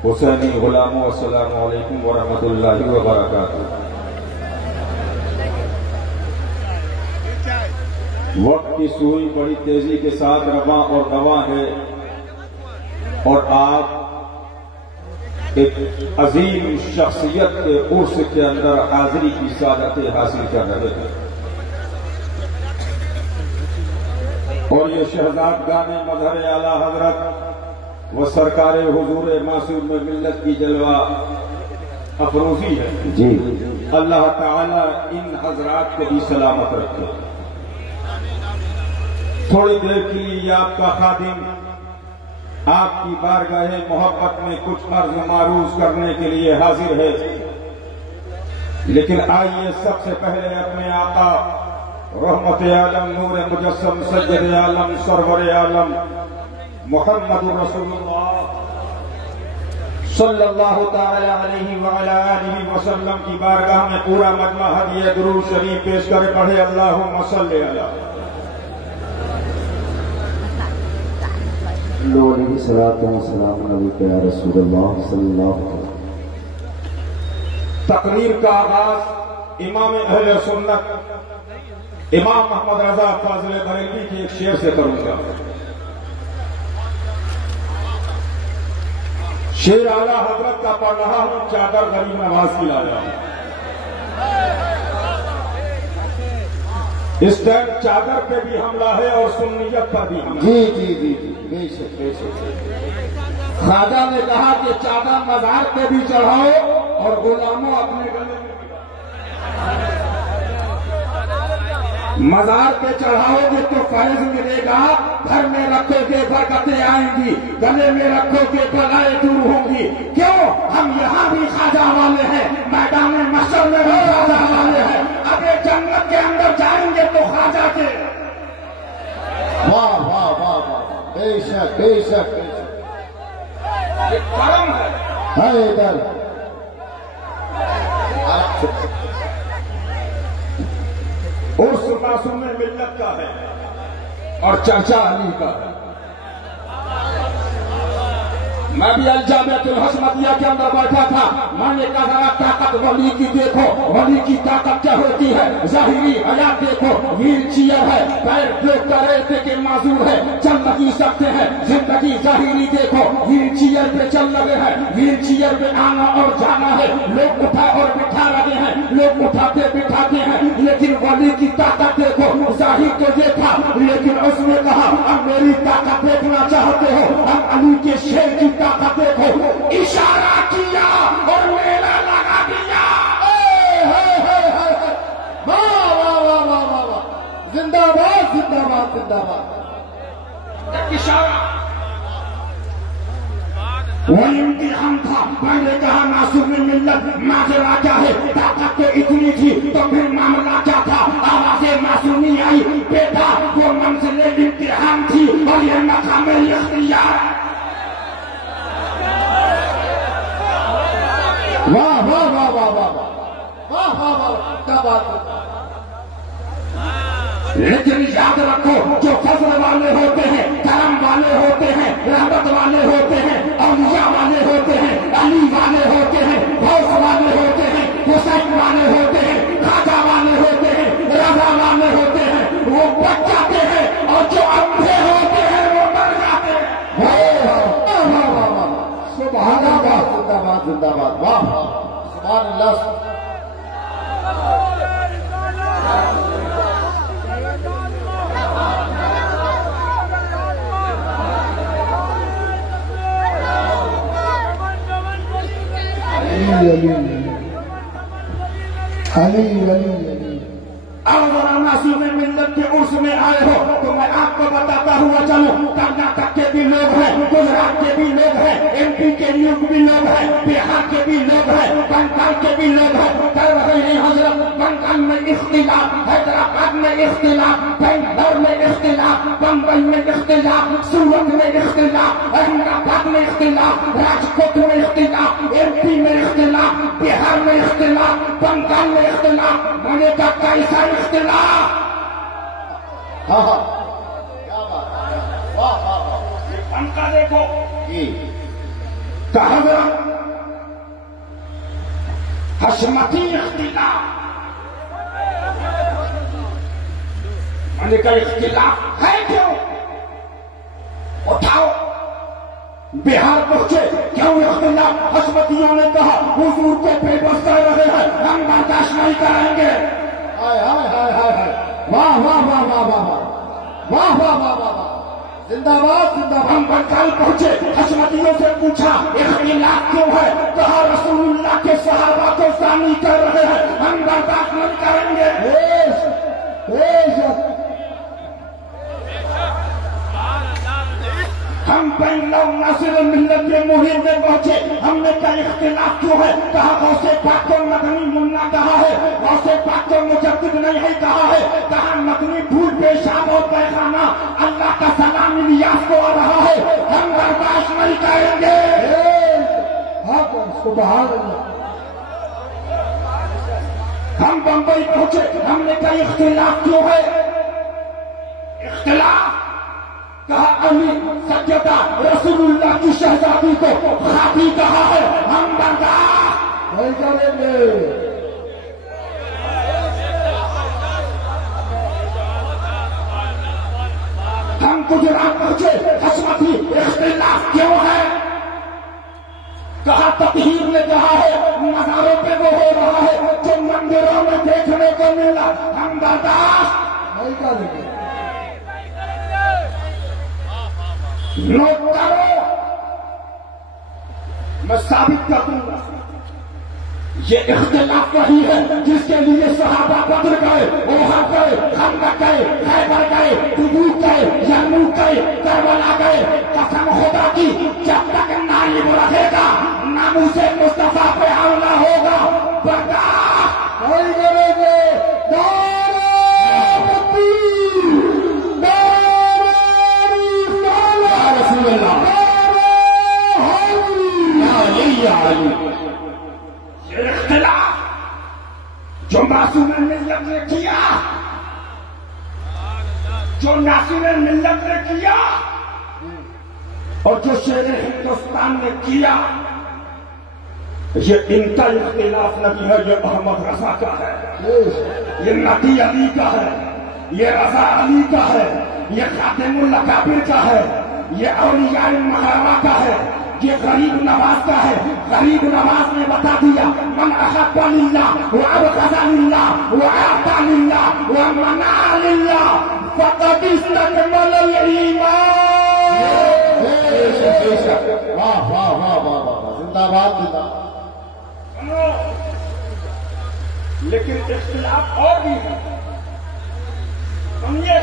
हुसैनी गुलामों अस्सलामु अलैकुम वरहमतुल्लाहि वबरकातुहू। वक्त की सुई बड़ी तेजी के साथ रवा और रवा है और आप एक अजीम शख्सियत के उर्स के अंदर हाजिरी की सादत हासिल कर रहे थे और ये शहजाद गाने मजहर आला हजरत व सरकारे हुजूर मासूम मिल्लत की जलवा अफरोजी है जी। अल्लाह ताला इन हजरात को भी सलामत रखे। थोड़ी देर के लिए आपका खादिम आपकी बारगाह मोहब्बत में कुछ अर्ज मारूज करने के लिए हाजिर है, लेकिन आइए सबसे पहले अपने आका रहमत आलम नूर मुजस्सम सज्जद आलम सरवर आलम मुहम्मदुर रसूलुल्लाह सल्लल्लाहु तआला अलैहि व अला आलिहि वसल्लम की बारगाह में पूरा मजमा हदिया दुरूद शरीफ पेश करे। पढ़े अल्लाहुम्मा सल्ली अला तकरीर का आगाज इमाम अहले सुन्नत इमाम मोहम्मद रजा फाजिल बरेलवी के एक शेर से करूंगा। शेर आला हजरत का पढ़ रहा हूं, चादर गरीब नवाज की लाया। इस टाइम चादर पे भी हमला है और सुन्नियत पर भी हमला। जी जी जी जी बेशक बेशक। ख्वाजा ने कहा कि चादर मजार पे भी चढ़ाओ और गुलामों अपने गले में मजार पे चढ़ाओगे तो फैज मिलेगा, घर में रखोगे बरकतें आएंगी, गले में रखोगे बलाएं दूर होंगी। क्यों? हम यहाँ भी ख्वाजा वाले हैं, मैदान महशर में भी ख्वाजा वाले हैं। अबे जन्नत के अंदर जाएंगे तो ख्वाजा के। वाह वाह वाह वाह, बेशक बेशक करम है इधर। उर्स मासूम मिल्लत का है और चर्चा अली का है। मैं भी अलजामियतुल हस्मतिया के अंदर बैठा था, मैंने कहा जरा ताकत वली की देखो, वली की ताकत क्या होती है। जाहिरी हयात देखो, व्हील चेयर है, पैर लोग कह रहे थे कि माजूर है, चल नहीं सकते हैं। जिंदगी जाहिरी देखो, व्हील चेयर पे चल लगे हैं, व्हील चेयर पे आना और जाना है। लोग उठा और बिठा लगे हैं, लोग उठाते बिठाते हैं, लेकिन वली की ताकत देखो। जाहिर तो देखा, लेकिन उसने कहा अब मेरी ताकत देखना चाहते हो, हम अली के शेर की ताकत देखो। इशारा किया और मेला लगा दिया। वाह वाह वाह वाह वाह वाह, जिंदाबाद जिंदाबाद जिंदाबाद। इशारा वही इम्तिहान था। मैंने कहा मासूम मिल्लत माजरा क्या है, ताकत तो इतनी थी तो फिर मामला क्या था। आवाज़े मासूमी आई, बेटा वो मंजिल इम्तिहान थी और ये मकाम इख्तियार। वाह वाह वाह वाह वाह वाह वाह वाह, क्या बात है। लेकिन याद रखो, जो फजल वाले होते हैं, करम वाले होते हैं, रहमत वाले होते हैं, औलिया वाले होते हैं, अली वाले होते हैं, गौस वाले होते हैं, हुसैन वाले होते हैं, खाजा वाले होते हैं, रजा वाले होते हैं, वो बच जाते हैं और जो अंधे होते हैं वो मर जाते हैं। सुभान अल्लाह, जिंदाबाद जिंदाबाद। वाह सुभान अल्लाह। अब जरा मासूम मिल्लत के उर्स में आए हो तो मैं आपको बताता हुआ चलूं, कर्नाटक के भी लोग हैं, गुजरात के भी लोग हैं, MP के लोग भी लोग हैं, बिहार के भी लोग हैं, बंगाल के भी लोग हैं। कह रहे हैं हजरत बंगाल में इख्तिलाफ, हैदराबाद में इख्तिलाफ, बेंगलोर में इख्तिलाफ, बम्बई में इख्तिलाफ, सूरत में इख्तिलाफ, अहमदाबाद में इख्तिलाफ, राजकोट में इख्तिलाफ, MP में इख्तिलाफ, बिहार में इख्तिलाफ, बंगाल में इख्तिलाफ। मैंने कहा कैसा इख्तिलाफ। हाँ हाँ क्या बात, वाह वाह वाह। पंखा देखो, कहा हशमती इख्तिलाफ, मैंने कहा इख्तिलाफ है क्यों? उठाओ। बिहार पहुंचे, क्यों इख्तिलाफ? हशमतियों ने कहा हुजूर को बेबस कर रहे हैं, हम बर्दाश्त नहीं करेंगे। हाय हाय हाय हाय हाय, वाह वाह वाह वाह वाह वाह वाह वाह वाह वाह, जिंदाबाद जिंदाबाद। हम बंगाल पहुंचे, हशमतियों से पूछा इख्तिलाफ क्यों है? कहा रसूलुल्लाह के सहाबा को शामिल कर रहे हैं, हम बर्दाश्त नहीं करेंगे। हम बेंगलौर नासिर मिल्लत के मुहिम में पहुंचे, हमने कहा इख्तिलाफ क्यों है? कहा गौसे पाक को मदनी मुन्ना कहा है, गौसे पाक को मुजद्दिद नहीं है कहा है। कहा मदनी भूल पेशाब और पैखाना अल्लाह का सलाम इलियास को आ रहा है, हम बर्दाश्त नहीं करेंगे। हम बंबई पहुंचे, हमने कहा इख्तिलाफ क्यों है? इख्तिलाफ, कहा अली सज्जदा रसूलुल्लाह की शहजादी को खाती कहा है, हम बर्दाश्त नहीं करेंगे। हम गुजरात पहुंचे, हशमती इख्तिलाफ क्यों है? कहा तकहीर ने कहा है मज़ारों पे वो हो रहा है जो मंदिरों में देखने को मिला, हम बर्दाश्त नहीं करेंगे। नोट करो, मैं साबित कर दूंगा। ये इख्तिलाफ वही है जिसके लिए सहाबा बदर गए, ओहद गए, खंदक गए, खैबर गए, तबूक गए, यरमूक गए, करबला गए। कसम खुदा की, जब तक नालिब रहेगा नामूसे मुस्तफा पे हमला होगा, बर्दाश्त नहीं करेंगे। इख्तिलाफ जो मासूम मिल्लत ने किया, जो नासिर मिल्लत ने किया और जो शेर हिंदुस्तान ने किया, ये इनका इख्तिलाफ नहीं है, ये अहमद रजा का है, ये नबी अली का है, ये रजा अली का है, ये खातिमुल अकाबिर का है, ये औलिया महरा का है, ये गरीब नवाज का है। गरीब नवाज ने बता दिया मन अहब्बा लिल्लाह व अबग़ज़ा लिल्लाह व अता लिल्लाह व मना लिल्लाह फक़द इस्तकमल ईमान। वाह वाह वाह वाह वाह, जिंदाबाद जिंदाबाद। लेकिन इख्तिलाफ और भी है, समझिए।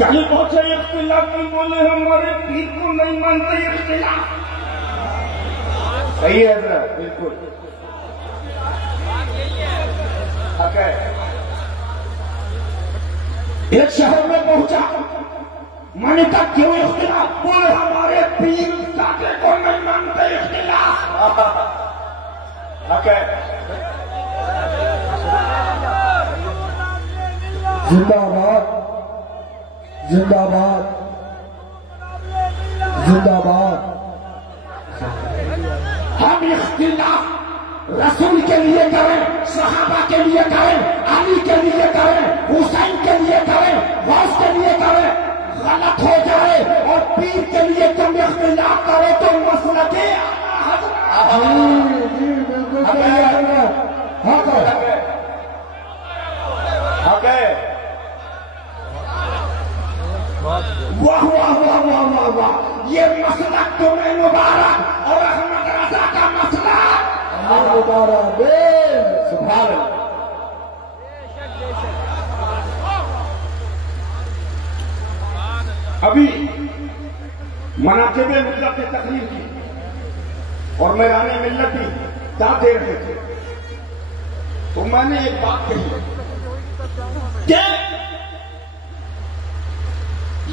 कहीं पहुंचे इख्तिलाफ नहीं बोले हमारे पीर को नहीं मानते इख्तिलाफ। सही है जरा, बिल्कुल एक शहर में पहुंचा, मैंने कहा क्यों इख्तिलाफ? बोले हमारे पीर साथे को नहीं मानते इख्तिलाफ। जिंदाबाद जिंदाबाद जिंदाबाद। हम इख्तिलाफ रसूल के लिए करें, सहाबा के लिए करें, अली के लिए करें, हुसैन के लिए करें, गौस के लिए करें, गलत हो जाए और पीर के लिए तुम इख्तिलाफ करो तो मसला के बिल्कुल वाह वाह वाह वाह वाह वाह, ये मसला तुम्हें मुबारक और अहमद रजा का मसला मुबारक। सुभान अल्लाह। अभी मनाकिब मिल्लत की तकरीर की और मैदान मिल्लत भी दांत दे रहे थे, तो मैंने एक बात कही कि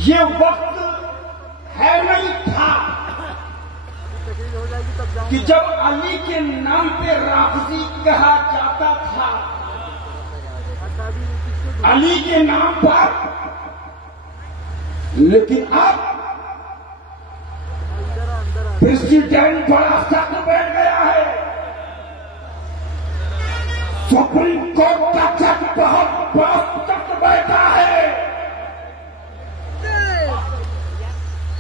ये वक्त है नहीं था कि जब अली के नाम पे राफजी कहा जाता था, अली के नाम पर। लेकिन अब प्रेसिडेंट बड़ा सख्त बैठ गया है। सुप्रीम कोर्ट का जज बहुत सख्त बैठा है।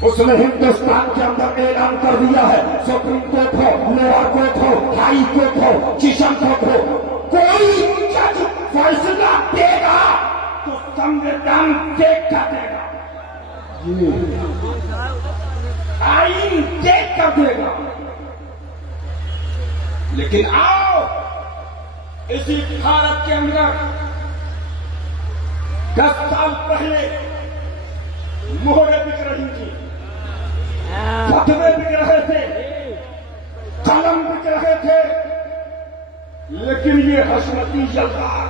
उसने हिंदुस्तान के अंदर ऐलान कर दिया है, सुप्रीम कोर्ट हो, लोअर कोर्ट हो, हाई कोर्ट हो, सेशन कोर्ट हो, कोई जज फैसला देगा तो संविधान देख कर देगा, आईन देख कर देगा। लेकिन आओ इसी भारत के अंदर 10 साल पहले मोहरें बिक रही थी, फतवे बिक रहे थे, कलम बिक रहे थे, लेकिन ये हशमती जलदार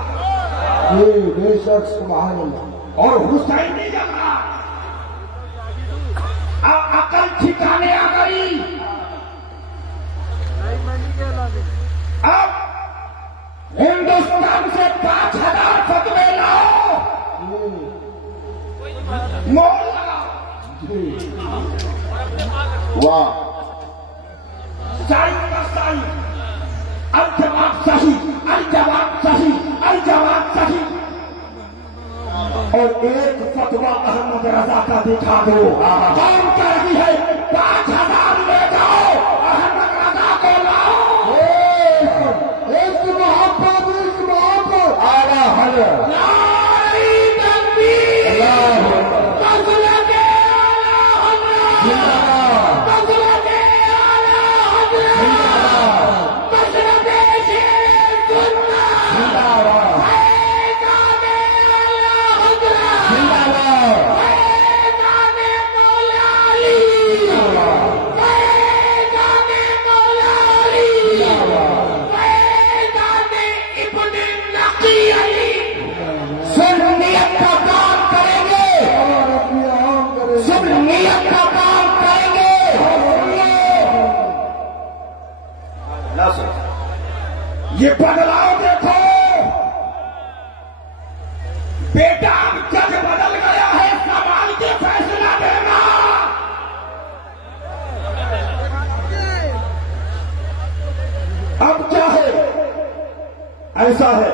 बेशक सुभान अल्लाह और हुसैनी जलदार अकल ठिकाने आ गई। अब हिंदुस्तान से 5000 फतवे लाओ, मोल लगाओ। वाह, साइन पर साइन, अल जवाब सही, अल जवाब सही, अल जवाब सही। और एक फतवा अहमद रजा का दिखा दो, कौन कह रही है 5000 ले जाओ, अहमद रजा को लाओ। एक मोहब्बत आला हजरत ये बदलाव देखो, बेटा जज बदल गया है, सवाल के फैसला देना। अब क्या है, ऐसा है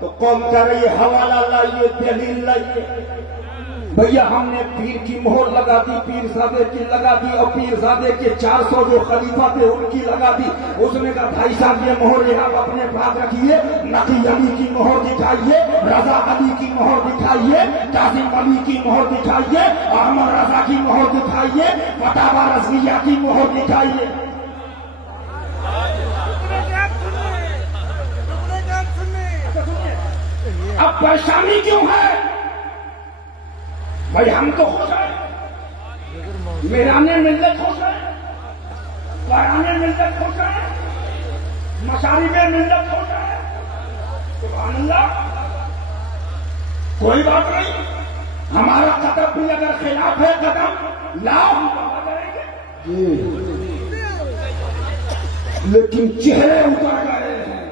तो कौन कह रही है हवाला लाइए, दलील लाइए। भैया हमने पीर की मोहर लगा दी, पीर सादे की लगा दी, और पीर सादे के 400 जो खलीफा थे उनकी लगा दी। उसने कहा भाई साहब ये मोहर यहाँ अपने पास रखिए, नकी अली की मोहर दिखाइए, रजा अली की मोहर दिखाइए, कासिम अली की मोहर दिखाइए, अहमद रजा की मोहर दिखाइए, फतावा रज़विया की मोहर दिखाइए। अब परेशानी क्यों है भाई? हम तो खुश हैं, मेराने मिल्लत खुश है, पराने मिल्लत खुश है, मशारी में मिल्लत खुश है। सुभान अल्लाह, कोई बात नहीं। हमारा कदम भी अगर खिलाफ है कदम लाओ, हम बाबा करेंगे। लेकिन चेहरे उतर गए हैं।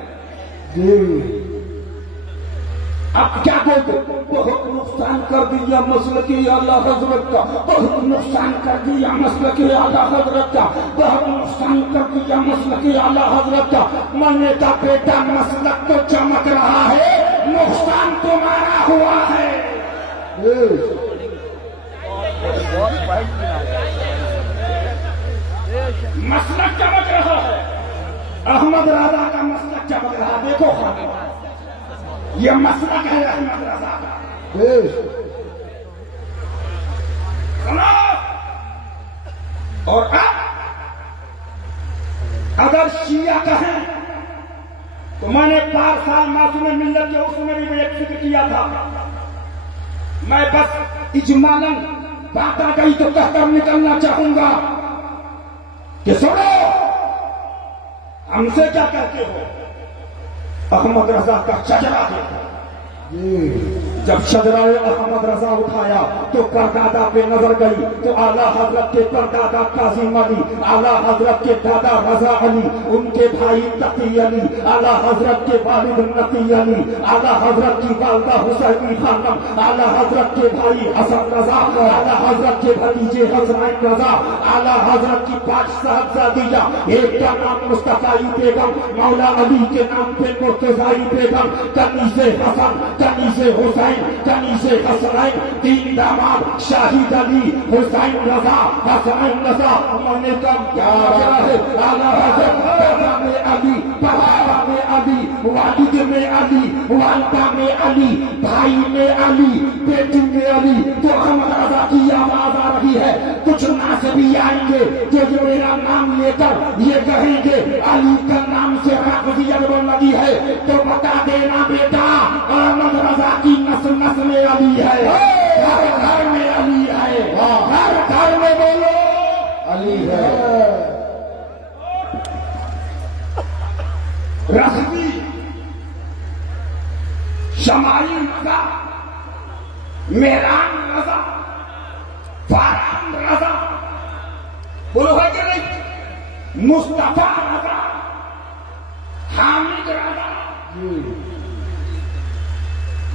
अब क्या कहते, बहुत नुकसान कर दिया मसलकी आला हजरत का, बहुत नुकसान कर दिया मसलकी आला हजरत का, बहुत नुकसान कर दिया मसलकी आला हजरत का। मरने का बेटा मसलक तो चमक रहा है, नुकसान तुम्हारा हुआ है। मसलक चमक रहा है, अहमद रजा का मसलक चमक रहा। देखो खाने ये मसलक है अहमद रजा का। सुनो, और अब अगर शिया कहें तो मैंने 5 साल मासूम मिल्लत के उसमें भी एक जिक्र किया था। मैं बस इजमालन बात आ गई तो कहकर निकलना चाहूंगा कि सुनो, हमसे क्या कहते हो? अहमद रजा का चचरा देखो, जब शजराए अहमद रजा उठाया तो परदादा पे नजर गई तो आला हजरत के परदादा कासिम अली, आला हजरत के दादा रजा अली, उनके भाई तकी अली, आला हजरत के वालिद नकी अली, आला हजरत की वालदा हुसैनी खानम, आला हजरत के भाई हसन रजा, आला हजरत के भतीजे हसनैन रजा, आला हजरत की 5 साहबजादिया, एक का नाम मुस्तफाई बेगम, मौला अली के नाम पे मुर्तजाई बेगम, कनी से हसन, कनी से हुसैन, कनी से हसनैन, 3 दामाद शाहिद अली, हुसैन रजा, हसनैन रजा। मैंने कम क्या है आला हजरत बाबा में अली, बाबा में अली, वालिद में अली, वालदा में अली, भाई में अली, बेटी में अली। तो हम रजा की आवाज आ रही है, कुछ नास भी आएंगे जो मेरा नाम लेकर ये कहेंगे अली का नाम से रागजियत बन लगी है, तो बता देना बेटा अहमद रजा की नस्ल नस्ल में अली है, हर घर में अली है, हर घर में बोलो अली है। रज़वी, शमाइल रजा, मेरान रजा, फारान रजा, बोलो है कि नहीं, मुस्तफा रजा, हामिद रजा।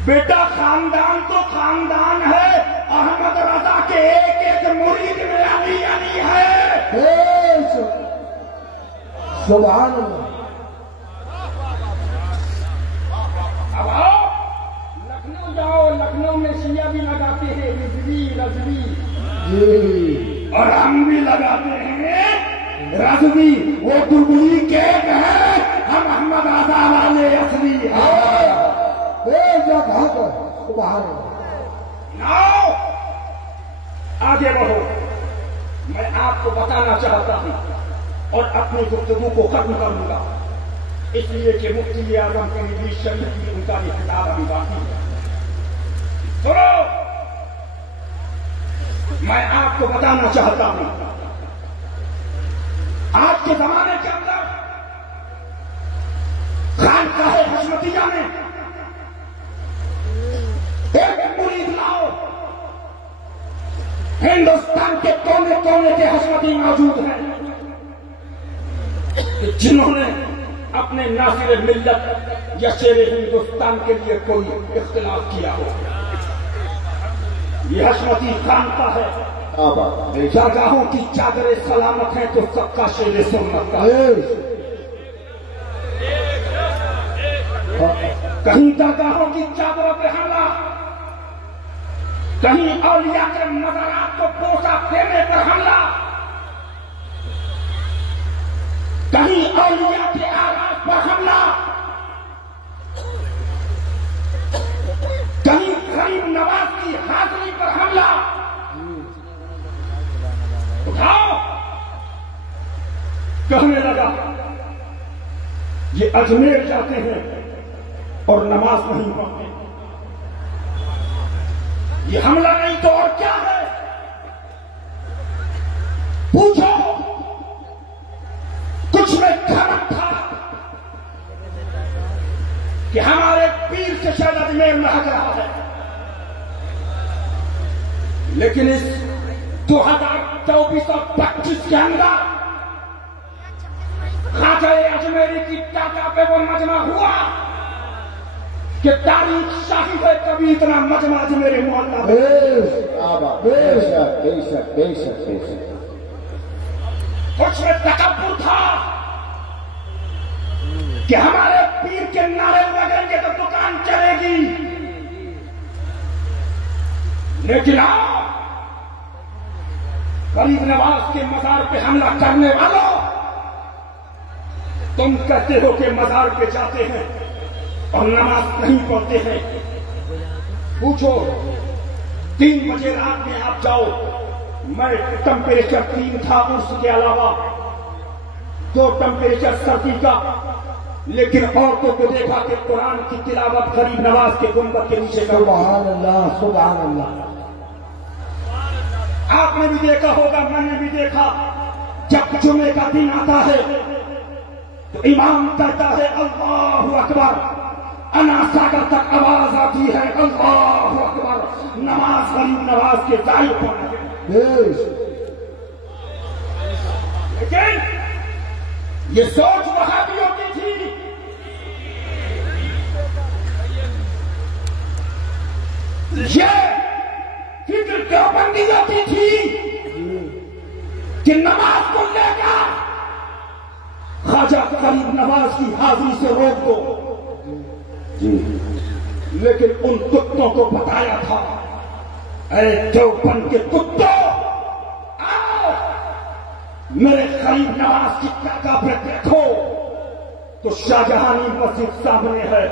बेटा खानदान तो खानदान है, अहमद रजा के एक एक मुरीद में अली अली है। सुभान अल्लाह। अब आओ लखनऊ जाओ, लखनऊ में शिया भी लगाते हैं रिजवी रजवी, और हम भी लगाते हैं रजवी। वो डुप्लीकेट है, हम अहमद रजा वाले असली है। नाउ आगे बढ़ो, मैं आपको बताना चाहता हूं और अपनी गुफ्तगू को खत्म करूंगा, इसलिए कि मुफ्ती आजम के नबी शरीफ की उनका ये किताब अभी बाकी है। सुनो, मैं आपको बताना चाहता हूं, आज के जमाने के अंदर खानकाह हशमतिया में एक मुरीद लाओ, हिंदुस्तान के कोने कोने के हशमती मौजूद हैं जिन्होंने अपने नासिर मिल्लत या शेर हिंदुस्तान के लिए कोई इख्तिलाफ किया हो। ये हशमती खानका है, जगहों की चादरें सलामत है तो सबका शेर सुन्नत का। कहीं दरगाहों की चादरों पे हमला, कहीं औलिया के मज़ारात को पोसा देने पर हमला, कहीं औलिया के आवाज पर हमला, कहीं गरीब नवाज की हाजिरी पर हमला। उठाओ, कहने लगा ये अजमेर जाते हैं और नमाज नहीं पढ़ते, ये हमला नहीं तो और क्या है? पूछो, कुछ में खबर था कि हमारे पीर से शायद अजमेर महक रहा है, लेकिन इस 2024 और 25 के अंदर ख्वाजा अजमेरी की टाटा पे वो मजमा हुआ कि तारीख शाहिद है, कभी इतना मजमा अजमेरी मोहल्ला उसमें तकब्बुर था कि हमारे पीर के नारे लगेंगे तो दुकान चलेगी, लेकिन आओ गरीब नवाज के मजार पे हमला करने वालों, तुम कहते हो कि मजार पे जाते हैं और नमाज नहीं पढ़ते हैं। पूछो, 3 बजे रात में आप जाओ, मैं टेम्परेचर 3 था, उसके अलावा 2 टेम्परेचर सर्दी का, लेकिन औरतों को देखा कि कुरान की तिलावत गरीब नवाज के गुंबद के नीचे कर। सुभान अल्लाह, सुभान अल्लाह। आपने भी देखा होगा, मैंने भी देखा, जब जुमे का दिन आता है तो इमाम कहता है अल्लाहु अकबर, अनासागर तक आवाज आती है अल्लाहु अकबर, नमाज गरीब नवाज के जायज पढ़ना चाहिए। लेकिन ये सोच वहाबियों की थी, ये फिक्र देवबंदियों की थी कि नमाज को लेकर ख्वाजा गरीब नवाज की हाजिरी से रोक दो। लेकिन उन कुत्तों को बताया था, अरे देवबंद के कुत्तों, आओ मेरे गरीब नवाज की जगह पे देखो तो शाहजहानी मस्जिद सामने है,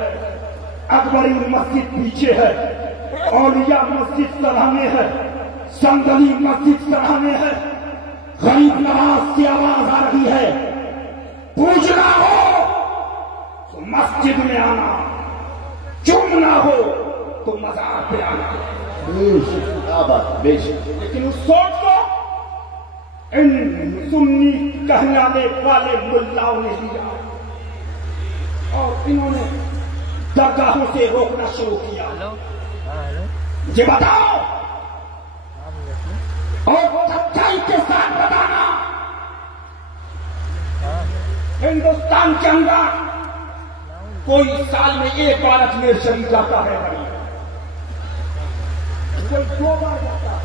अकबरी मस्जिद पीछे है, औलिया मस्जिद सराहने है, संदली मस्जिद सराहने है। गरीब नवाज की आवाज आ रही है, पूजना हो तो मस्जिद में आना, चूमना हो तो मजार पे आना। लेकिन उस सोच को इन सुन्नी कहलाने वाले मुल्लाओं ने लिया और इन्होंने दरगाहों से रोकना शुरू किया। मुझे बताओ और सच्चाई के साथ बताना, हिंदुस्तान के अंदर कोई साल में एक बार अजमेर शरीफ जाता है, कोई 2 बार जाता है,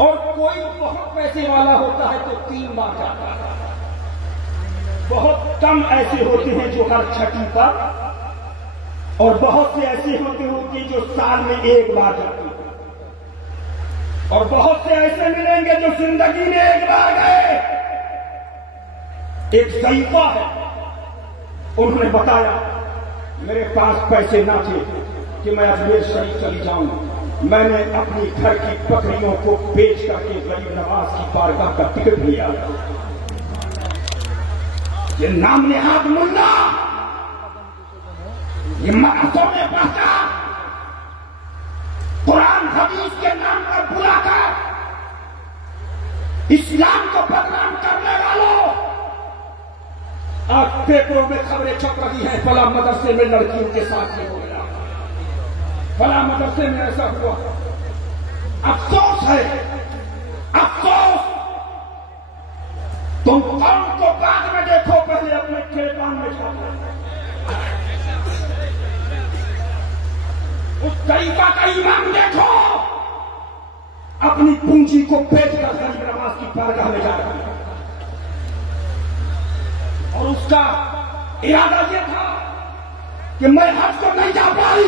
और कोई बहुत पैसे वाला होता है तो 3 बार जाता है। बहुत कम ऐसे होते हैं जो हर छठी पर, और बहुत से ऐसे होते हैं जो साल में 1 बार जाते हैं, और बहुत से ऐसे मिलेंगे जो जिंदगी में 1 बार गए। एक ज़ईफ़ा है, उन्होंने बताया मेरे पास पैसे ना थे कि मैं अजमेर शरीफ चली जाऊं, मैंने अपनी घर की बकरियों को बेच करके गरीब नवाज की बारगाह का टिकट लिया। ये नाम नेहाद मुल्ला, ये मदरसों में पढ़ता, कुरान हदीस के नाम पर बुलाकर इस्लाम को बदनाम करने वालों, आज पेपरों में खबरें छप रही हैं, फला मदरसे में लड़कियों के साथ ये हो गया, फला मदरसे में ऐसा हुआ। अफसोस है, अफसोस। तुम कौन को बाद में देखो, पहले अपने खेलपान में जाओ। उस तरीका का ईमान देखो, अपनी पूंजी को बेचकर गरीब नवाज की बारगाह में जा रहा है, और उसका इरादा यह था कि मैं हज को नहीं जा पाई,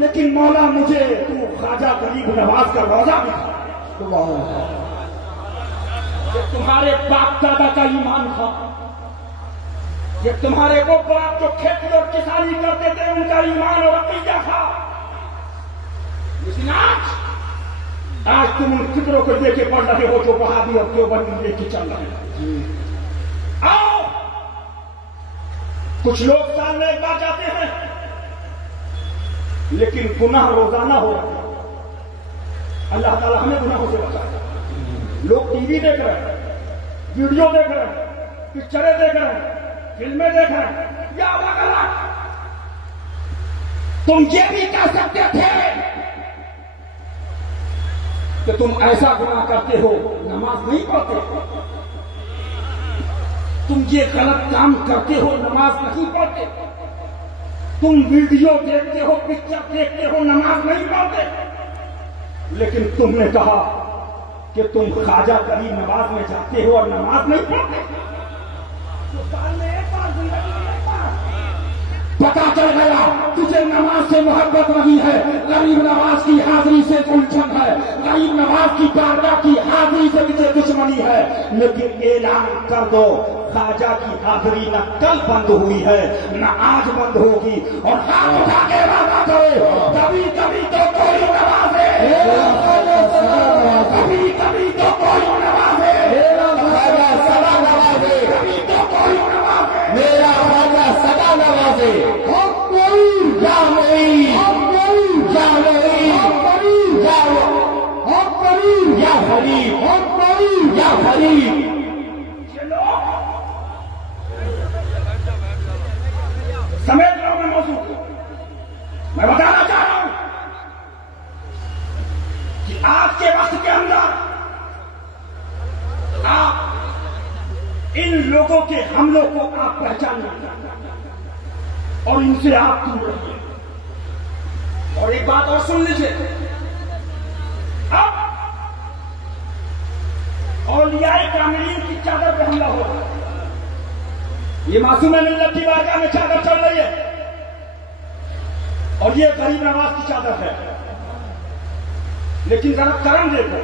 लेकिन मौला मुझे तू ख्वाजा गरीब नवाज का रोजा दिखा। ये तुम्हारे बाप दादा का ईमान था, ये तुम्हारे वो बाप जो खेती और किसानी करते थे उनका ईमान और अकीदा था। लेकिन आज तुम उन फिक्रों को देखे पढ़ रहे हो जो वहाबी और देवबंदी लेके चल रहे हैं। आओ, कुछ लोग साल में 1 बार जाते हैं, लेकिन गुनाह रोजाना हो रहा है। अल्लाह ताला हमें गुनाहों से बचाए। लोग टीवी देख रहे हैं, वीडियो देख रहे हैं, पिक्चरें देख रहे हैं, फिल्में देख रहे हैं, या अलग-अलग। तुम ये भी कह सकते थे कि तुम ऐसा गुनाह करते हो, नमाज नहीं पढ़ते, तुम ये गलत काम करते हो, नमाज नहीं पढ़ते, तुम वीडियो देखते हो, पिक्चर देखते हो, नमाज नहीं पढ़ते। लेकिन तुमने कहा कि तुम ख्वाजा गरीब नवाज में जाते हो और नमाज नहीं पढ़ते। तो साल में 1 बार, जिंदगी में 1 बार पता चल गया तुझे नमाज से मोहब्बत नहीं है, गरीब नवाज की हाजिरी से उलझन है, गरीब नवाज की बारगाह की हाजिरी से तुझे दुश्मनी है। लेकिन ऐलान कर दो, ख्वाजा की हाजिरी न कल बंद हुई है न आज बंद होगी, और हाथ उठा के वादा करो, कभी कभी तो कोई नवाजे, कभी कभी तो कोई नवाजे, सदा नवाजे, कभी तो कोई नवाजे, मेरा ख्वाजा सदा नवाजे। या नहीं, या नहीं, या गरीब, या गरीब। समय मैं बताना चाह रहा हूं कि आज के वक्त के अंदर आप इन लोगों के हमलों को आप पहचानिए और इनसे आप दूर रहिए। और एक बात और सुन लीजिए, अब औलियाए कामिलीन की चादर पे हमला हो रहा है। ये मासूम मिल्लत की बारगाह में चादर चल रही है और ये गरीब नवाज की चादर है। लेकिन जरा करम देखो,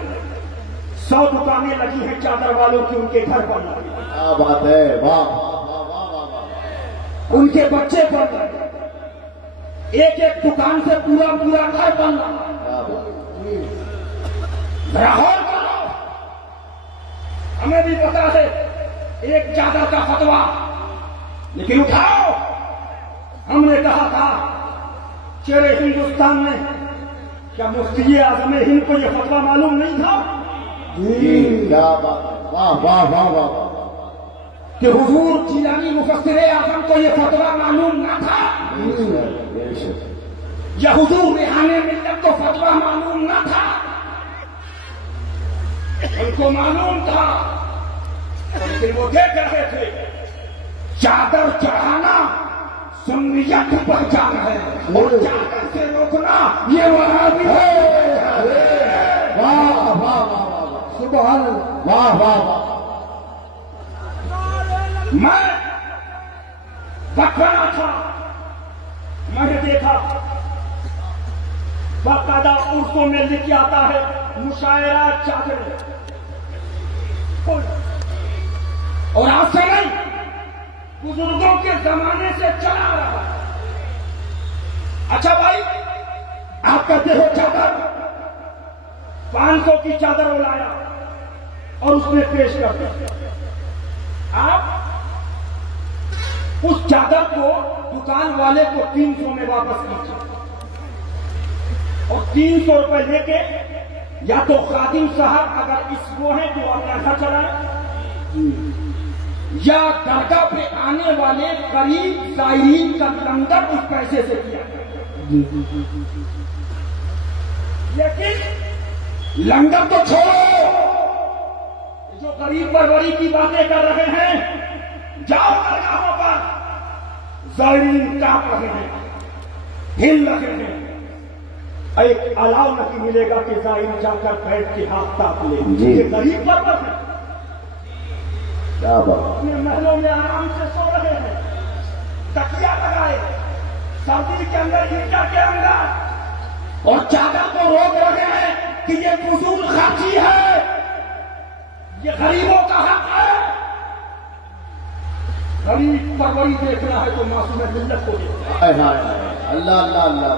100 दुकानें लगी हैं चादर वालों की उनके घर पर। क्या बात है, वाह। उनके बच्चे पढ़ रहे, एक एक दुकान से पूरा पूरा घर बन रहा। और करो, हमें भी पता है एक चादर का फतवा, लेकिन उठाओ। हमने कहा था शेरे हिंदुस्तान में, क्या मुफ्ती आज़म हिंद को यह फतवा मालूम नहीं था? क्या बात, वाह वाह वाह वाह। कि हुजूर जिलानी मुफस्सिर आज़म को यह फतवा मालूम न था, या हुजूर रिहाने मिल्लत को फतवा मालूम न था? उनको मालूम था, लेकिन वो देख रहे थे चादर चढ़ाना सुन्नियत की पहचान है और चादर से रोकना ये वहाबी है। वाह वाह वाह सुभान अल्लाह, वाह वाह वाह। मैं बचपना था, मैंने देखा बाकायदा उर्सों में लिख आता है मुशायरा चादर, और आज से नहीं, बुजुर्गों के जमाने से चला रहा है। अच्छा भाई, आप कहते हो चादर, 500 की चादर उलाया और उसने पेश कर दिया। आप उस चादर को दुकान वाले को 300 में वापस कीजिए और 300 रुपए लेके या तो खादिम साहब अगर इस वो है तो अपना घर चलाए, या दरगाह पे आने वाले गरीब ज़ायरीन का लंगर उस पैसे से किया। लेकिन लंगर तो छोड़ो, जो गरीब परवरी की बातें कर रहे हैं, जाओ दरगाहों पर, ज़ायरीन कांप रहे हैं, हिल रहे हैं। एक अलाव नहीं मिलेगा कि ज़ायरीन जाकर बैठ के हाथ ताप ले। ये गरीब परवर है, अपने महलों में आराम से सो रहे हैं, तकिया लगाए, सर्दी के अंदर ईटा के अंदर, और चादर को रोक रहे हैं कि ये फजूल खर्ची है, ये गरीबों का हक है। गरीब परवरी देखना है तो मासूम मिल्लत को देखना है। अल्लाह अल्लाह अल्लाह,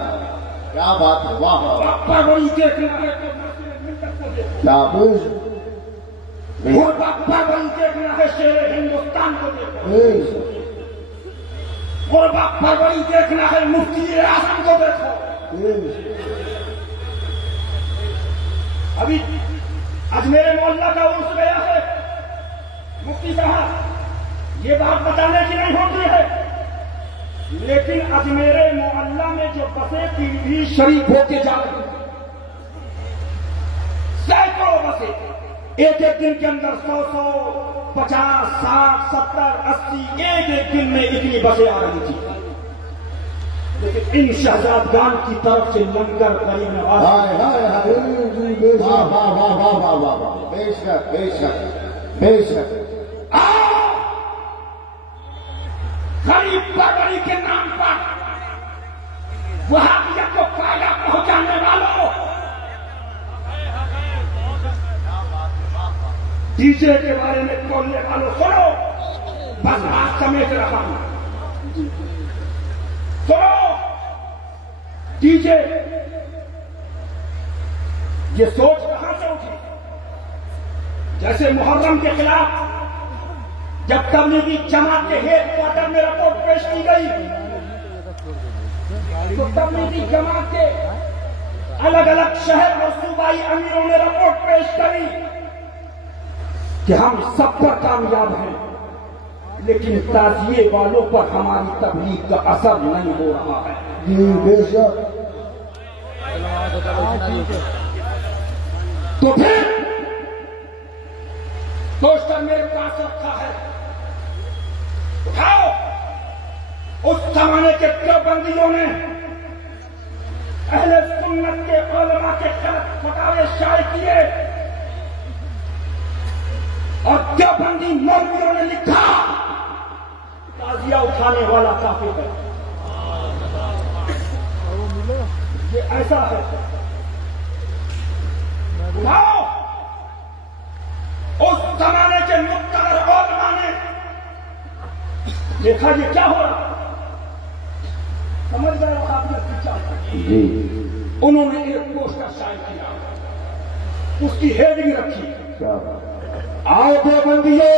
क्या बात है, वाह वाह। परवरी देखना है तो मासूम मिल्लत को देखना है। परवरी देखना है शेरे हिंदुस्तान को देखना, परवरी देखना है मुफ्ती आज़म को देखो। अभी अजमेर मोहल्ला का उर्स गया है, मुफ्ती साहब ये बात बताने की नहीं होती है, लेकिन अजमेर मोहल्ला में जो बसें पीली शरीफ होके जा रही हैं, सैकड़ों बसें एक एक दिन के अंदर 100, 50, 60, 70, 80 एक एक दिन में इतनी बसें आ रही थी। लेकिन इन शहजादगान की तरफ से लंगर गरीब नवाज, बेशक बेशक बेशक, गरीब परवरी के नाम पर वहाबियत को फायदा पहुंचाने वालों, डीजे के बारे में बोलने वालों, सुनो, बस बात समेत रहा हूं, सुनो। डीजे ये सोच कहां से उठी? जैसे मुहर्रम के खिलाफ जब तबलीगी जमात के हेड क्वार्टर में रिपोर्ट पेश की गई, तो तबलीगी जमात के अलग अलग शहर और सूबाई अमीरों ने रिपोर्ट पेश करी कि हम सब पर कामयाब हैं, लेकिन ताजिए वालों पर हमारी तबलीग का असर नहीं हो रहा है। बेशक तो फिर पोस्टर मेरे पास रखा है, उठाओ। उस जमाने के देवबंदियों ने अहले सुन्नत के उलमा के खिलाफ फतवे शाये किए और देवबंदी मौलवियों ने लिखा ताजिया उठाने वाला काफिर है। ये ऐसा है। उठाओ। उस जमाने के मुक्तदर उलमा ने देखा ये क्या हो रहा, समझ गए काफियत क्या है। उन्होंने एक पोस्टर शाये किया, उसकी हेडिंग रखी, आओ देवबंदियों,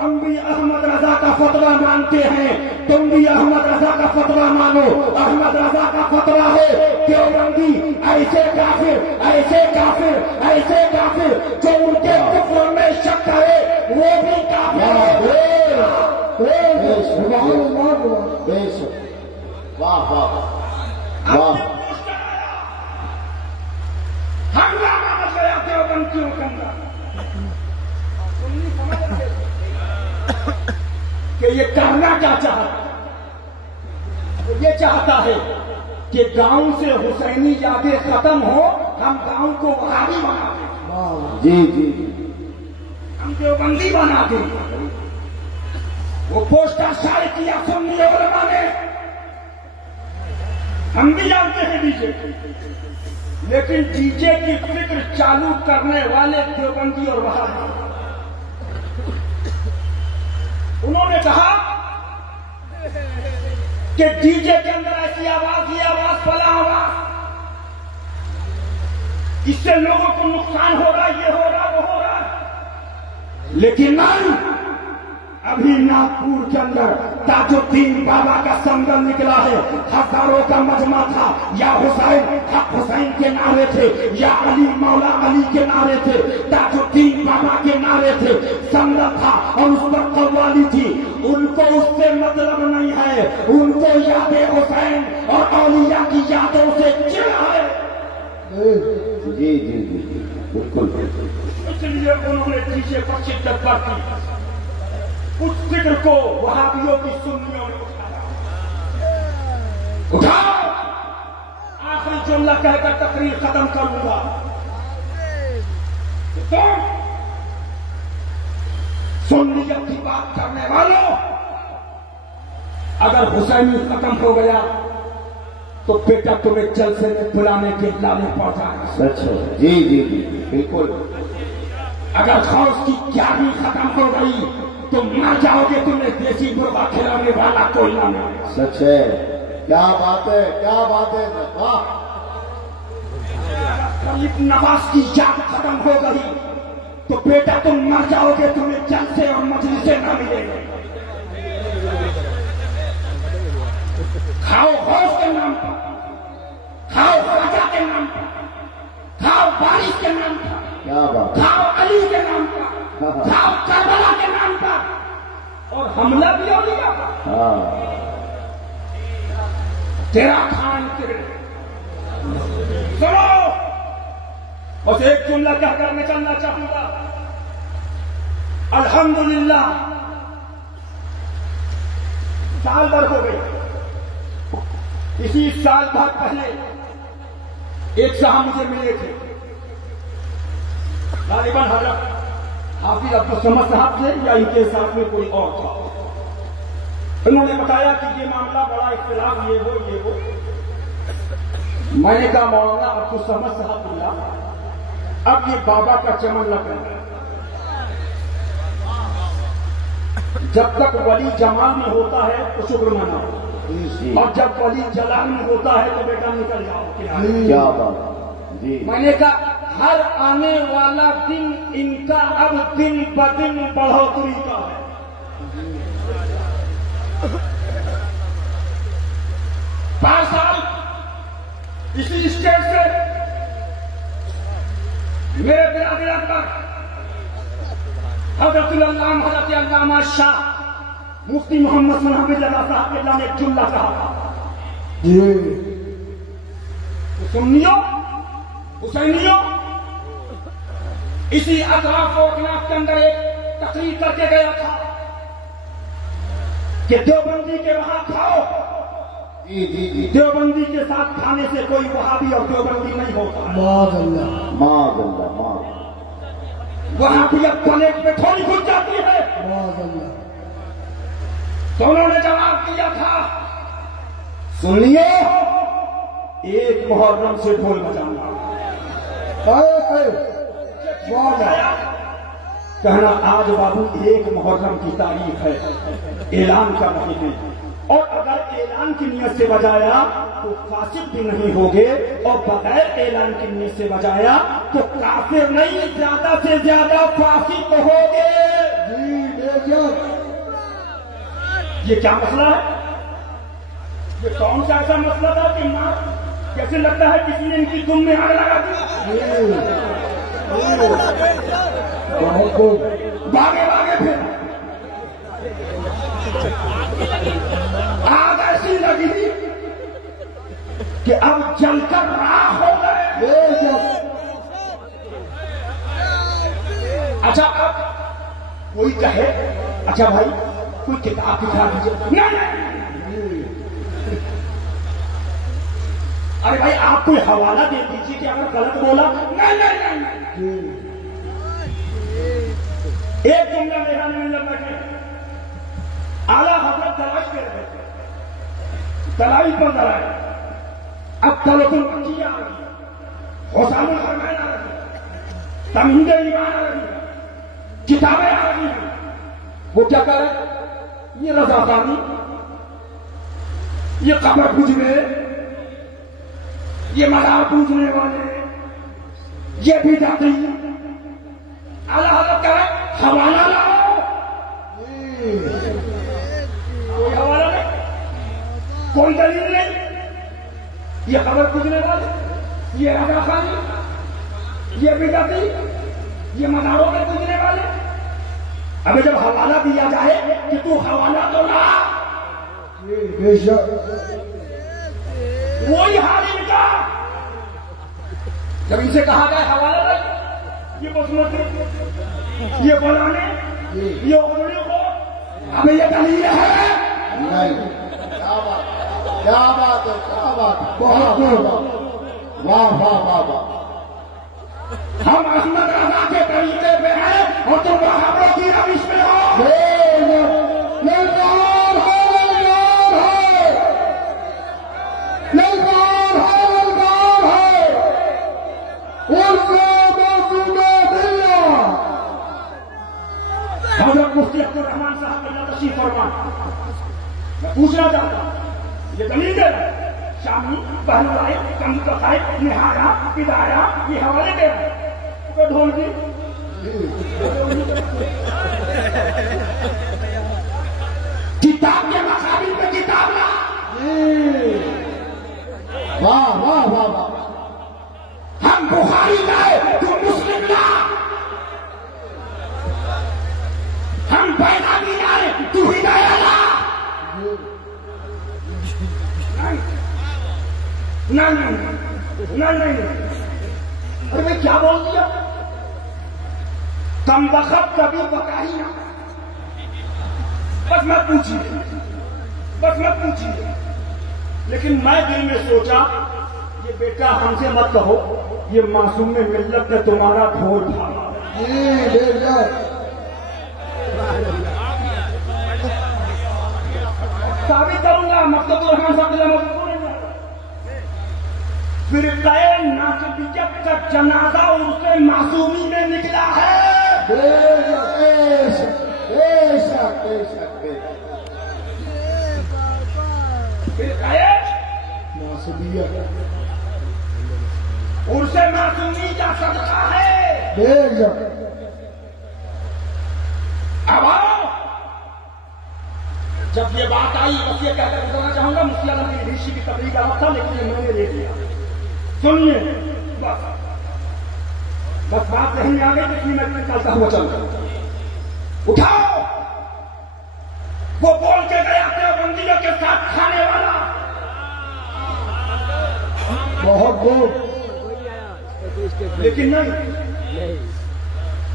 हम भी अहमद रजा का फतवा मानते हैं, तुम भी अहमद रजा का फतवा मानो। अहमद रजा का फतवा है देवबंदी ऐसे काफिर, ऐसे काफिर, ऐसे काफिर जो उनके कुफ्र में शक करे वो भी काफिर है। वाह वाह वाह। हंगामा मच गया देवबंदियों के अंदर। कि ये करना क्या चाहता, ये चाहता है कि गांव से हुसैनी यादें खत्म हो, हम गांव को वहाबी बना दें। जी जी हम देवबंदी बना दें। वो पोस्टर शाये किया सुन्नी उलमा ने, हम भी जानते हैं डीजे, लेकिन डीजे की फिक्र चालू करने वाले देवबंदी और वहाबी। उन्होंने कहा कि डीजे के अंदर ऐसी आवाज, ये आवाज, फला आवाज, इससे लोगों को नुकसान हो रहा, ये हो रहा, वो हो रहा। लेकिन नहीं, अभी नागपुर के अंदर ताजुद्दीन बाबा का संगम निकला है, हजारों का मजमा था। या हुसैन हक हुसैन के नारे थे, या अली मौला अली के नारे थे, ताजुद्दीन बाबा के नारे थे, संगम था और उस पर कव्वाली थी। उनको उससे मतलब नहीं है, उनको यादें हुसैन और औलिया की यादों से चिढ़ है। जी जी जी बिल्कुल। इसलिए उन्होंने डीजे पर शिद्दत बरती। उस फिक्र को वहाबियों की सुन्नियों ने उठाओ। आखिरी जुमला कहकर तकरीर खत्म करूंगा। तुम सुन्नियत की बात करने वालों, अगर हुसैनी खत्म हो गया तो बेटा तुम्हें जलसे में बुलाने के लाले पड़ जाएगा। सच है। जी जी जी बिल्कुल। अगर खौस की क्यारी खत्म हो गई तो मर जाओगे, तुम्हें देसी मुर्गा खिलाने वाला कोई ना मिले। सच है। क्या बात है, क्या बात है। वाह। गरीब नवाज की जान खत्म हो गई तो बेटा तुम मर जाओगे, तुम्हें जलसे और मजलिसे ना मिलेंगे। खाओ गौस के नाम पर, खाओ राजा के नाम पर, खाओ बारिश के नाम पर, क्या बात। खाओ अली के नाम पर, खाओ करबला के नाम पर, और हमला भी हो लिया। तेरा खान तेरे। सुनो, बस एक जुमला कहकर निकलना चाहूंगा। अल्हम्दुलिल्लाह साल भर हो गई। इसी साल भर पहले एक साहब मुझे मिले थे, गालिबन हजरत हाफिज अब्दुल समद साहब थे या इनके साथ में कोई और था। उन्होंने बताया कि ये मामला बड़ा इख्तिलाफ, ये हो। मैंने कहा मौलाना अब्दुल समद साहब बोला, अब ये बाबा का चमन लग रहा है। जब तक वली जमाल में होता है तो शुक्र मनाओ, और जब वली जलाल में होता है तो बेटा निकल जाओ किनारे। क्या बात जी। मैंने कहा हर आने वाला दिन इनका अब दिन ब दिन बढ़ोतरी का है। पांच साल इसी स्टेज से मेरे बिरादर अकबर हजरत अल्लामा शाह मुफ्ती मोहम्मद मुहम्मद साहब के ने एक जुमला कहा था। तो सुनियो, हुसैनियों इसी अतराफ और अकनाफ के अंदर एक तकरीर करके गया था कि देवबंदी के वहां खाओ, देवबंदी के साथ खाने से कोई वहाबी और देवबंदी नहीं होता। वहां भी अब प्लेट में थोड़ी घुस जाती है। तो उन्होंने जवाब दिया था, सुनिए, एक मुहर्रम से ढोल बजाना, कहना आज बाबू एक मुहर्रम की तारीख है, ऐलान कर रहे हैं, और अगर ऐलान की नियत से बजाया तो फासिक भी नहीं होगे, और बगैर ऐलान की नियत से बजाया तो काफिर नहीं, ज्यादा से ज्यादा फासिक होगे। ये क्या मसला है? ये कौन सा ऐसा मसला था कि मां जैसे लगता है किसी ने इनकी दुम में आग लगा दी। भागे भागे फिर आग ऐसी लगी कि अब जलकर राख हो गए। अच्छा, अब कोई कहे अच्छा भाई कोई किताब दिखा दीजिए, नहीं, अरे भाई आप कोई हवाला दे दीजिए कि अगर गलत बोला, नहीं। एक जुमला मेरा नहीं लग बैठे, आला हजरत दलाई दे रहे थे, दलाई पर दलाई, अब तलकुल मक्किया आ रही, हुसैनुल हरमैन आ रही, तमहीद ईमान आ रही, किताबें आ रही हैं। वो क्या कर रहे? ये रज़ाकानी, ये कब्र पूजने, ये मज़ार पूजने वाले, ये भी जाते हैं। आला हज़रत कह रहे हवाला लाओ, कोई हवाला नहीं, कोई दलील नहीं। ये कब्र पूजने वाले, ये रज़ाकानी, ये भी जाती, ये मज़ारों में पूजने वाले। अबे जब हवाला दिया जाए कि तू हवाला तो ला, बेशक वही हाल इनका। जब इनसे कहा जाए हवाला नहीं, ये बसमती, ये बोलाने, ये उंगली को, अबे ये दलील है नहीं। क्या बात है, क्या बात है, बहुत वाह वाह वाह वाह। हम अहमद रजा के तरीके पे हैं और तुम वहाबों की रविश में हो। हज़रत मुफ्ती अब्दुल रहमान साहब का तशरीफ फरमा, मैं पूछना चाहता हूं, ये दलील दे रहा है, शामी बहनुलाए कमकाए निहारा पिदाया, ये हवाले दे रहे हैं। तो ढोल की किताब के मकाबिल पे किताब ला। वाह वाह वाह वाह। हम बुखारी लाए, तू मुस्लिम ला। हम बैरागी लाए, तू हिदाया ला। नहीं। अरे भाई क्या बोल दिया? कम वक्त कभी पका ही ना। बस मत पूछिए। लेकिन मैं दिल में सोचा, ये बेटा हमसे मत कहो, ये मासूम में मिल्लत ने तुम्हारा ढोल था। साबित करूंगा, मकतबुल रहमान साहब फिर नासिबियत का जनाजा उससे मासूमी में निकला है। फिर उससे मासूमी का सदका है। अब आओ, जब ये बात आई, बस ये कहकर बताना चाहूंगा, मुफ्ती आलम की ऋषि की तकरीर का वक्त था, लेकिन ये मैंने ले लिया। सुनिए, बस बात नहीं आ गई, इसलिए मैं निकलता हुआ चल उठाओ। वो बोल के गया देवबंदियों के साथ खाने वाला, बहुत खूब, लेकिन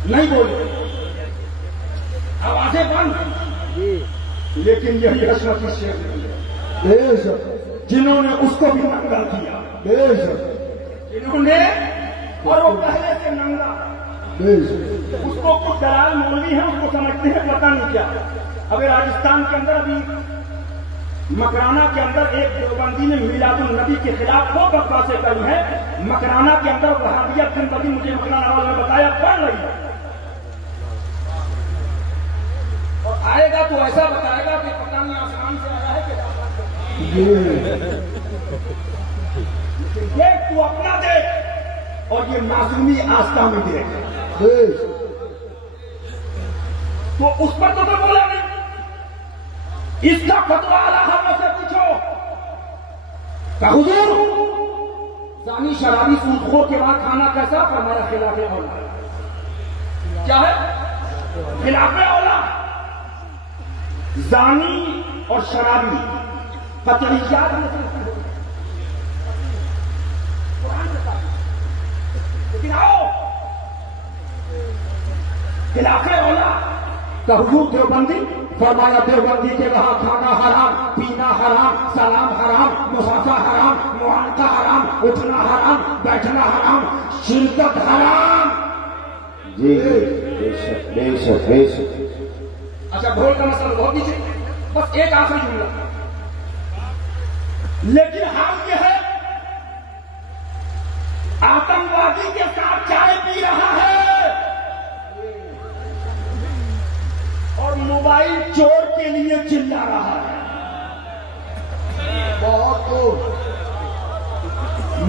नहीं बोले, आवाजें बंद। लेकिन यही हसरत शेख जिन्होंने उसको भी नंगा किया, जिन्होंने, और वो पहले से नंगा, उसको कुछ दलाल मौलवी है, उसको समझते हैं पता नहीं क्या। अभी राजस्थान के अंदर, अभी मकराना के अंदर एक देवबंदी ने मिलादुल नबी के खिलाफ वो बकवासें करी है। मकराना के अंदर वहाबियत जिंदगी, मुझे मकराना वालों ने बताया, बढ़ रही है। और आएगा तो ऐसा बताएगा कि पता नहीं आसमान से आया है कि देख, तू अपना देख और ये मासूमी आस्था में देख। तो उस पर तो बोला नहीं, इसका फतवा आला हजरत से पूछो। हुजूर, जानी शराबी सूदखोर के बाद खाना कैसा? फरमाया खिलाफे औला। क्या है? खिलाफे औला। जानी और शराबी कतईयात में से, लेकिन आओ खिलाफे औला का हुजूर देवबंदी। फरमाया देवबंदी के वहां खाना हराम, पीना हराम, सलाम हराम, मुसाफा हराम, मुआनका हराम, उठना हराम, बैठना हराम, शिरकत हराम। जी बेशक बेशक बेशक। अच्छा, ढोल का मसला बहुत नीचे, बस एक आखिरी जुमला। लेकिन हाल यह है, आतंकवादी के साथ चाय पी रहा है और मोबाइल चोर के लिए चिल्ला रहा है। बहुत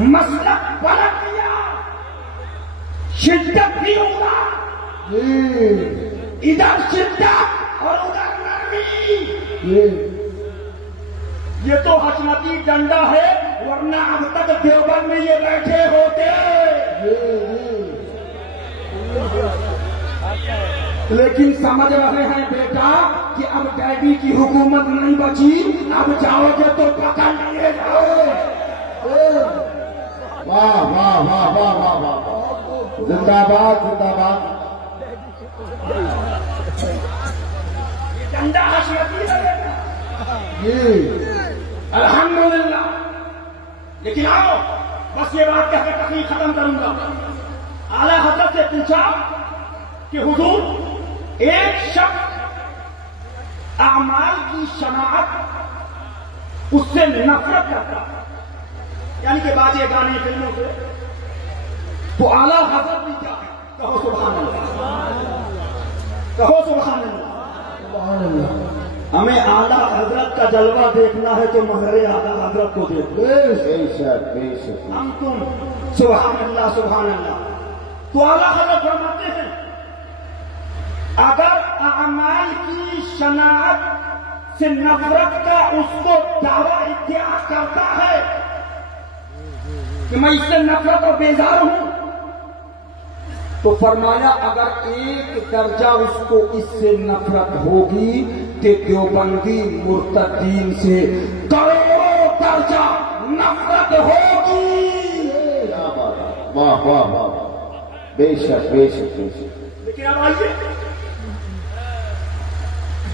मसलक पलट दिया, शिद्दत भी होगा, इधर शिद्दत और उधर नरमी। ये तो हसमती डंडा है, वरना अब तक देवबंद में ये बैठे होते। लेकिन समझ रहे हैं बेटा कि अब डैडी की हुकूमत नहीं बची, अब जाओगे तो पकड़ लिए जाओ। वाह वाह वाह वाह वाह वाह, जिंदाबाद जिंदाबाद। डंडा हसमती लगेगा अल्हम्दुलिल्लाह। लेकिन आओ, बस ये बात कहकर तकलीफ खत्म करूंगा। आला हजरत से पूछा कि हुजूर, एक शख्स अमाल की शनाअत उससे नफरत करता, यानी कि बाजे गाने फिल्मों से, तो आला हजरत भी क्या? कहो सुभान अल्लाह, कहो सुभान अल्लाह। हमें आला हजरत का जलवा देखना है तो महरे आला हजरत को देखो। बेशक बेशक। हम तुम सुभान अल्लाह सुभान अल्लाह। तो आला हजरत फरमाते हैं, अगर अमाल की शनाअत से नफरत का उसको दावा इत्याग करता है कि मैं इससे नफरत और बेजार हूं, तो फरमाया अगर एक दर्जा उसको इससे नफरत होगी तो देवबंदी मुर्तदीन से करोड़ों दर्जा नफरत होगी। वाह वाह वाह, बेशक बेशक बेशक। लेकिन अब आइए,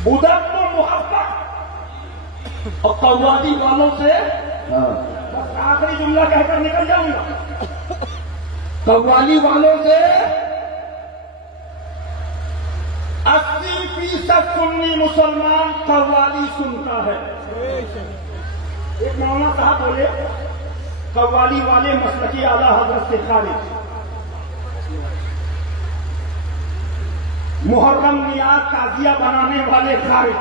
उधर तो मोहब्बत और कव्वाली वालों से, बस आखिरी जुमला कहकर निकल जाऊंगा। कव्वाली वालों से 80% सुन्नी मुसलमान कव्वाली सुनता है। एक मौलाना साहब बोले, कव्वाली वाले मसलकी आला हजरत से खारिज, मुहर्रम नियाज ताजिया बनाने वाले खारिज,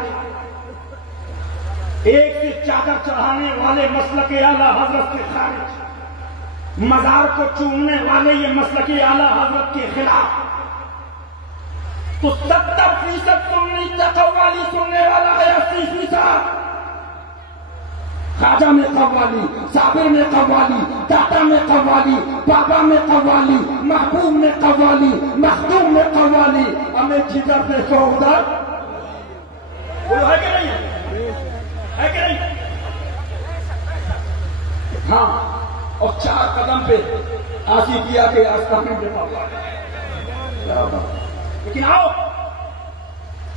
एक से चादर चढ़ाने वाले मसलके आला हजरत से खारिज, मजार को चूमने वाले ये मसलके आला हजरत के खिलाफ। तो 70% सुन्नी कव्वाली सुनने वाला है, 80%। खाजा में कव्वाली, साबिर में कव्वाली, दाता में कव्वाली, बाबा में कव्वाली, महबूब में कव्वाली, मखदूम में कव्वाली। हमें जिधर देखो उधर वो है कि नहीं, है कि नहीं? हाँ, और 4 कदम पे आशिकिया के आस्थान देखा हुआ है। लेकिन आओ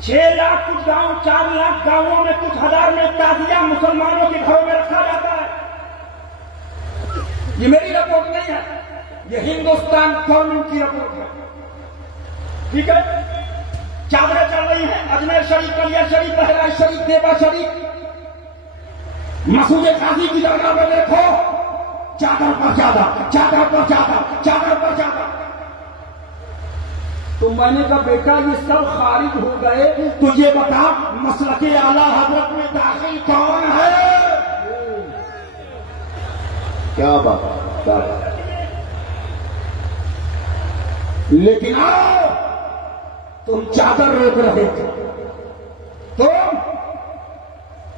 6 लाख कुछ गांव, 4 लाख गांवों में कुछ हजार में ताजिया मुसलमानों के घरों में रखा जाता है। ये मेरी रिपोर्ट नहीं है, ये हिंदुस्तान गवर्नमेंट की रिपोर्ट है। ठीक है, चादरें चल रही हैं अजमेर शरीफ, कलिया शरीफ, बहराइच शरीफ, देवा शरीफ, मसूद काजी की दरगाह में देखो, चादर पर चादर, चादर पर चादर, चादर पर चादर। तो मैंने कहा बेटा ये सब खारिज हो गए, तो ये बता मसलके आला हजरत में दाखिल कौन है? क्या बात, क्या बात। लेकिन आओ तुम चादर रोक रहे थे, तुम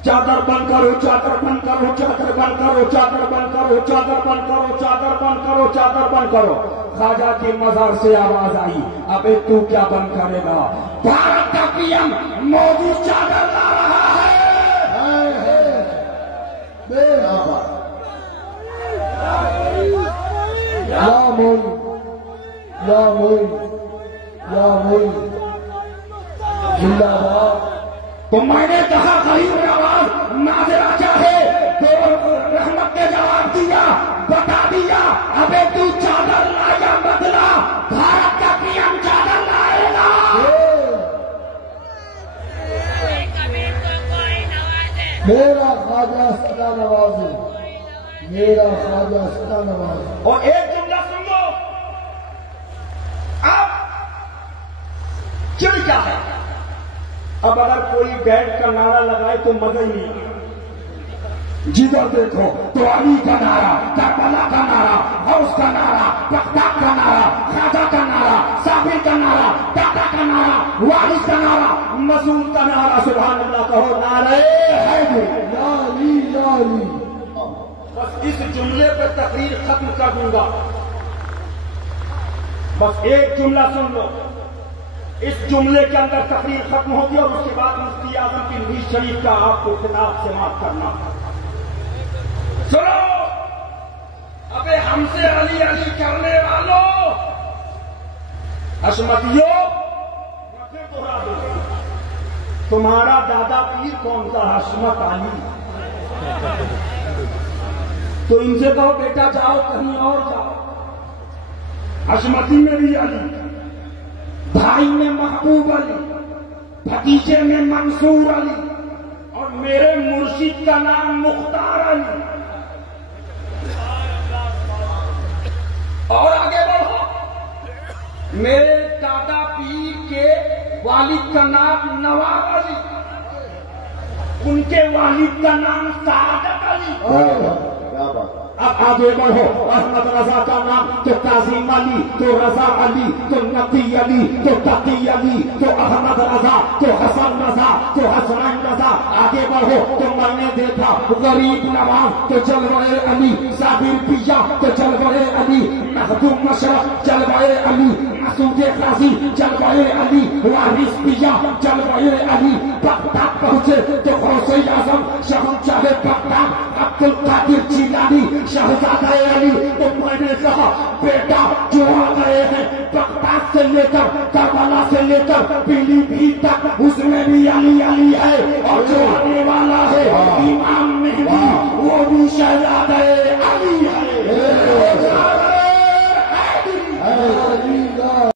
चादर बंद करो, चादर बंद करो, चादर बंद करो, चादर बंद करो, चादर बंद करो, चादर बंद करो, चादर बंद करो। ख्वाजा की मजार से आवाज आई, अबे तू क्या बंद करेगा? भारत का पीएम मोदी चादर ला रहा है। जिंदाबाद। तो मैंने कहा गरीब नवाज नाजरा चाहे तो रहमत ने जवाब दिया, बता दिया, अबे तू चादर लाया बदला, भारत का पीएम चादर लाएगा। मेरा ख्वाजा सदा नवाजी, मेरा ख्वाजा सदा नवाजी। और एक जुमला सुन लो, अब चिड़ क्या है? अब अगर कोई बैठ कर नारा लगाए तो मजा ही नहीं। जिधर देखो तो अली का नारा, करबला का नारा, हौस का नारा, बगदाद का नारा, ख्वाजा का नारा, साबिर का नारा, दादा का नारा, वारिस का नारा, मसूद का नारा। सुभान अल्लाह कहो, नारे हैदर, या अली, या अली। बस इस जुमले पर तकरीर खत्म कर दूंगा। बस एक जुमला सुन लो, इस जुमले के अंदर तकरीर खत्म होगी और उसके बाद मुफ्ती आजम की नूरी शरीफ का आपको खिताब समाप्त करना। सुनो, अबे हमसे अली अली करने वालों, हशमतियों, फिर दोहरा दो, तुम्हारा दादा पीर कौन सा? हशमत अली। तो इनसे कहो बेटा जाओ कहीं और जाओ। हशमती में भी अली, भाई में महबूब अली, भतीजे में मंसूर अली, और मेरे मुर्शिद का नाम मुख्तार अली। और आगे बढ़ो, मेरे दादा पीर के वालिद का नाम नवाब अली, उनके वालिद का नाम सादत अली। क्या बात। अब आगे बढ़ो, अहमद रजा का नाम तो काजिम अली, तो रजा अली, तो नबी अली, तो तकी अली, तो अहमद रजा, तो हसन रजा, तो हसनैन रजा। आगे बढ़ो तो मैंने देखा गरीब नवाज तो जलवाए अली, साबिर पिया तो जलवाए अली, महदूम मशरफ जलवाए अली, मसूद काजी जलवाए अली, वारिस पिया जलवाए अली। बगदाद पहुंचे तो गौसे आजम शहंशाह बगदाद अब्दुल कादिर जिलानी शहजादा अली। तो मैंने कहा बेटा जो आ गए हैं बगदाद से लेकर करबला से लेकर पीलीभीत तक, उसमें भी अली अली है, और जो आने वाला है इमाम मेहदी, वो भी शहजादा अली है।